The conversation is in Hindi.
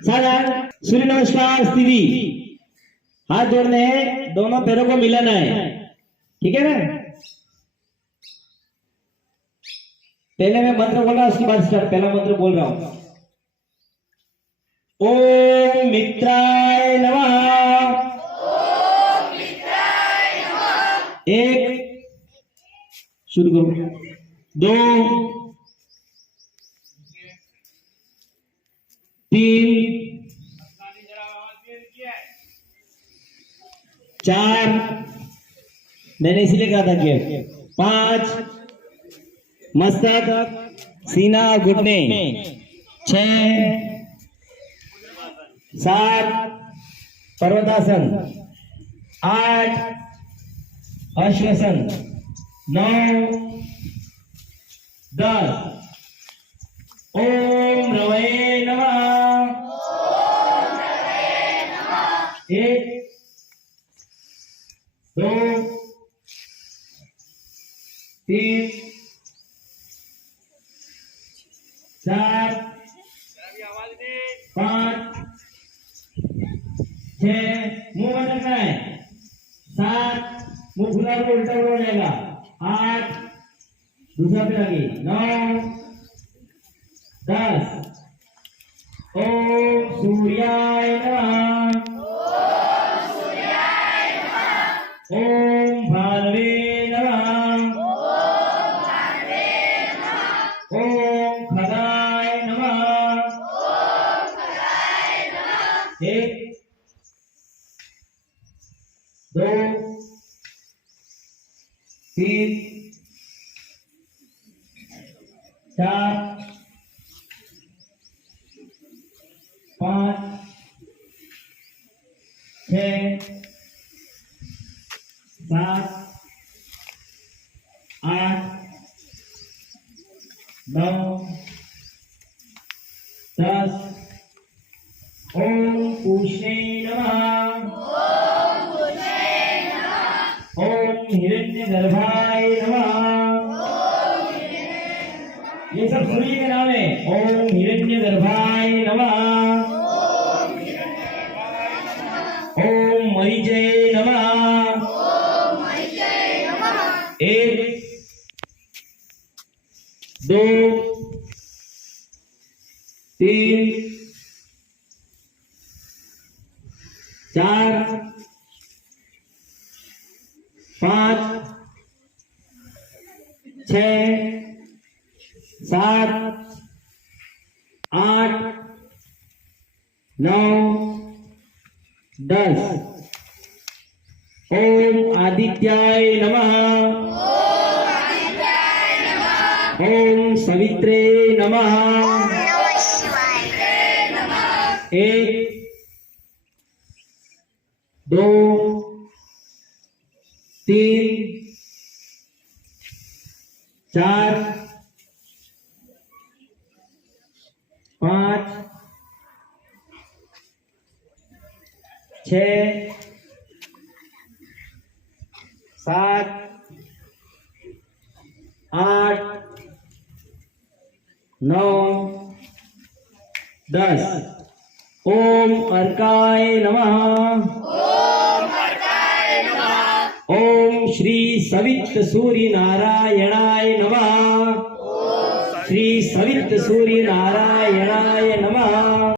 साधारण सूर्य नमस्कार स्थिति, हाथ जोड़ने हैं, दोनों पैरों को मिलाना है, ठीक है ना। पहले मैं मंत्र बोल रहा हूं, उसके बाद स्टार्ट। पहला मंत्र बोल रहा हूं, ओम मित्राय नमः। एक, शुरू करो। दो, तीन, चार, मैंने इसीलिए कहा था कि 5, मस्तक, सीना, घुटने। 6, 7, पर्वतासन। 8, अश्वासन। 9, 10। ओम रवये नमः। 1, 2, 3, 4, 5, 6, मुंह बंद रखना है। 7, मुंह खुला तो उल्टा हो जाएगा। 8, दूसरा पे लगी। 9, 10। ओम सूर्याय नमः। ओम भानवे नमः। ओम खगाय नमः। 1, 2, 3, 4, 5, 6, 7, 8, 9, 10। ओम पूष्णे नमः। ओम हिरण्यगर्भाय नमः। ये सब सूर्य के नाम है। ओम हिरण्यगर्भाय नमः। ओम मरीचये नमः। 1, 2, 3, 4, 5, 6, 7, 8, 9, 10। ओम आदित्याय नमः। ओम सवित्रे नमः। 1, 2, 3, 4, 5, 6, 7, 8, 9, 10। ओम अर्काय नमः। ओम श्री सवित सूर्य नारायणाय नमः। श्री सवित सूर्य नारायणाय नमः।